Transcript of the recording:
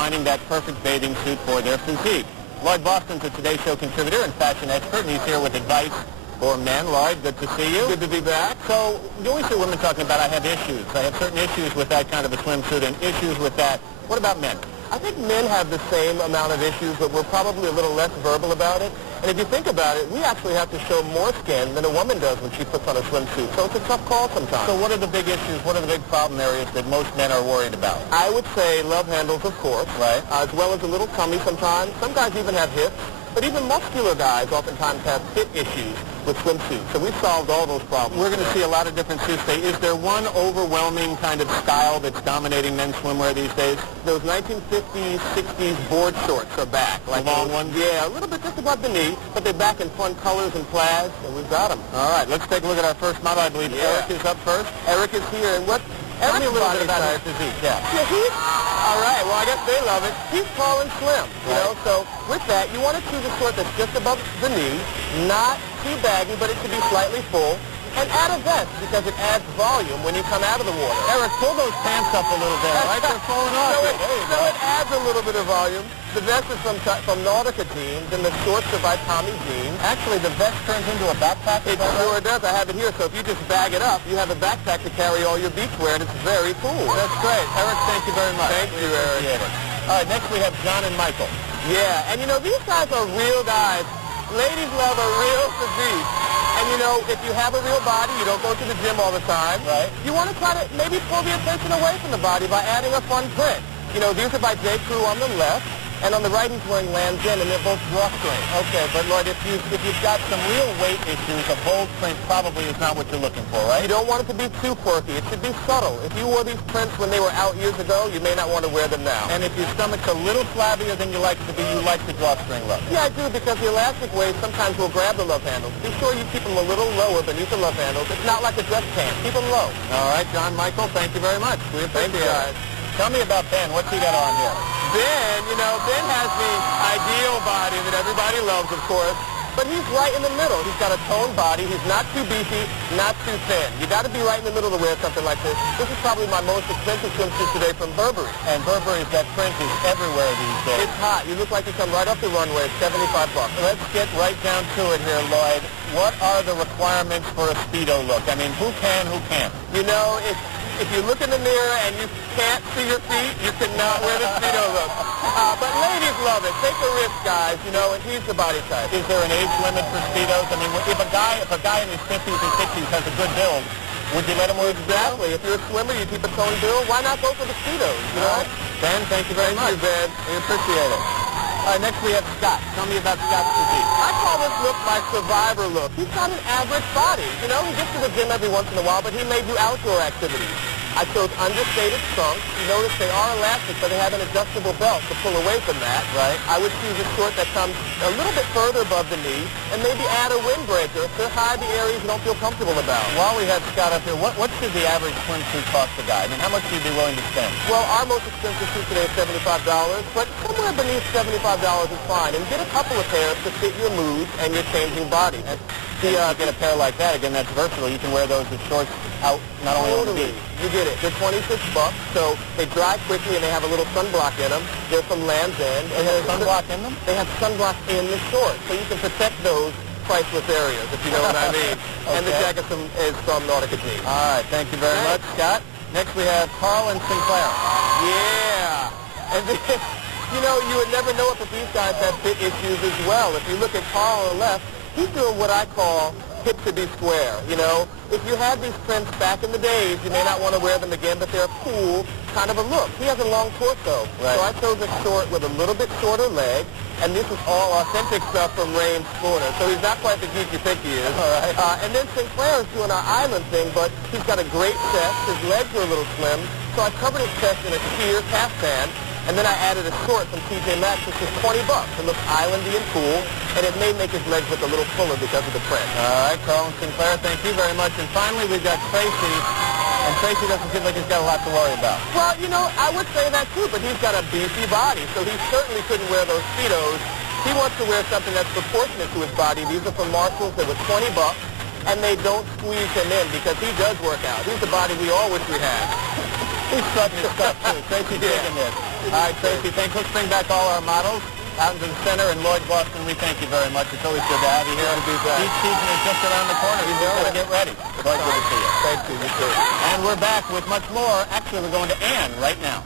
finding that perfect bathing suit for their physique. Lloyd Boston's a Today Show contributor and fashion expert, and he's here with advice for men. Lloyd, good to see you. Good to be back. So, you always hear women talking about, I have issues. I have certain issues with that kind of a swimsuit and issues with that. What about men? I think men have the same amount of issues, but we're probably a little less verbal about it. And if you think about it, we actually have to show more skin than a woman does when she puts on a swimsuit. So it's a tough call sometimes. So what are the big issues? What are the big problem areas that most men are worried about? I would say love handles, of course. Right. As well as a little tummy sometimes. Some guys even have hips. But even muscular guys oftentimes have fit issues with swimsuits. So we've solved all those problems. We're going to see a lot of different suits today. Is there one overwhelming kind of style that's dominating men's swimwear these days? Those 1950s, 60s board shorts are back. Like the long ones? Yeah, a little bit just above the knee, but they're back in fun colors and plaids, and we've got them. All right, let's take a look at our first model. I believe Eric is up first. Eric is here, and what... Tell me a little bit about his physique. Yeah, he's... All right, well, I guess they love it. He's tall and slim, you know, so with that, you want to choose a short that's just above the knee, not too baggy, but it should be slightly full, and add a vest because it adds volume when you come out of the water. Eric, pull those pants up a little bit, all right? They're falling off. So it adds a little bit of volume. The vest is from Nautica jeans, and the shorts are by Tommy jeans. Actually, the vest turns into a backpack? It sure does. I have it here, so if you just bag it up, you have a backpack to carry all your beachwear, and it's very cool. That's great. Eric, thank you very much. Thank you, Eric. All right, next we have John and Michael. Yeah, and you know, these guys are real guys. Ladies love a real physique. And you know, if you have a real body, you don't go to the gym all the time. Right. You want to try to maybe pull the attention away from the body by adding a fun print. You know, these are by J. Crew on the left, and on the right he's wearing Land's End, and they're both drawstring. Okay, but Lloyd, if you've got some real weight issues, a bold print probably is not what you're looking for, right? You don't want it to be too quirky. It should be subtle. If you wore these prints when they were out years ago, you may not want to wear them now. And if your stomach's a little flabbier than you like it to be, you like the drawstring look. Yeah, I do, because the elastic waist sometimes will grab the love handles. Be sure you keep them a little lower beneath the love handles. It's not like a dress pant. Keep them low. All right, John, Michael, thank you very much. We appreciate it. Tell me about Ben. What's he got on here? Ben, you know, Ben has the ideal body that everybody loves, of course, but he's right in the middle. He's got a toned body. He's not too beefy, not too thin. You got to be right in the middle to wear something like this. This is probably my most expensive swimsuit today from Burberry. And Burberry's, that print is everywhere these days. It's hot. You look like you come right off the runway. It's $75. Let's get right down to it here, Lloyd. What are the requirements for a Speedo look? I mean, who can, who can't? You know, if you look in the mirror and you can't see your feet, you cannot wear the Speedo look. But ladies love it. Take a risk, guys, you know, and he's the body type. Is there an age limit for Speedos? I mean, if a guy in his 50s and 60s has a good build, would you let him wear a Speedo? Exactly. If you're a swimmer, you keep a toned build, why not go for the Speedos, you know? Ben, thank you very much. Thank you, Ben. We appreciate it. All right, next we have Scott. Tell me about Scott's physique. I call this look my survivor look. He's got an average body. You know, he gets to the gym every once in a while, but he may do outdoor activities. I chose understated trunks. You notice they are elastic, but they have an adjustable belt to pull away from that. Right. I would choose a short that comes a little bit further above the knee, and maybe add a windbreaker to hide the areas you don't feel comfortable about. While we have Scott up here, what should the average swimsuit cost a guy? I mean, how much would you be willing to spend? Well, our most expensive suit today is $75, but somewhere beneath $75 is fine. And get a couple of pairs to fit your mood and your changing body. You get a pair like that, again, that's versatile. You can wear those with shorts out, not only on the beach. You get it. They're $26, so they dry quickly and they have a little sunblock in them. They're from Land's End. They have sunblock in them? They have sunblock in the shorts, so you can protect those priceless areas, if you know what I mean. Okay. And the jacket is from Nautica jeans. All right, thank you very much, Scott. Next we have Carl and Sinclair. Yeah. And then, you know, you would never know it, but these guys have fit issues as well. If you look at Carl on the left, he's doing what I call hip to be square, you know. If you had these prints back in the days, you may not want to wear them again, but they're a cool kind of a look. He has a long torso, right. So I chose a short with a little bit shorter leg, and this is all authentic stuff from Rains, Florida. So he's not quite the geek you think he is. All right. And then Sinclair is doing our island thing, but he's got a great chest. His legs are a little slim, so I covered his chest in a sheer caftan. And then I added a short from TJ Maxx, which is $20. It looks islandy and cool, and it may make his legs look a little fuller because of the print. All right, Carl and Sinclair, thank you very much. And finally, we've got Tracy, and Tracy doesn't seem like he's got a lot to worry about. Well, you know, I would say that too, but he's got a beefy body, so he certainly couldn't wear those Speedos. He wants to wear something that's proportionate to his body. These are from Marshalls. They were $20, and they don't squeeze him in because he does work out. He's the body we all wish we had. He's such a stuff, too. Tracy's digging this. All right, Tracy, thanks. Let's bring back all our models out into the center. And Lloyd Boston, we thank you very much. It's always good to have you here. Each season is just around the corner. You just got to get ready. Lloyd, good to see you. Thank you. You too. And we're back with much more. Actually, we're going to Ann right now.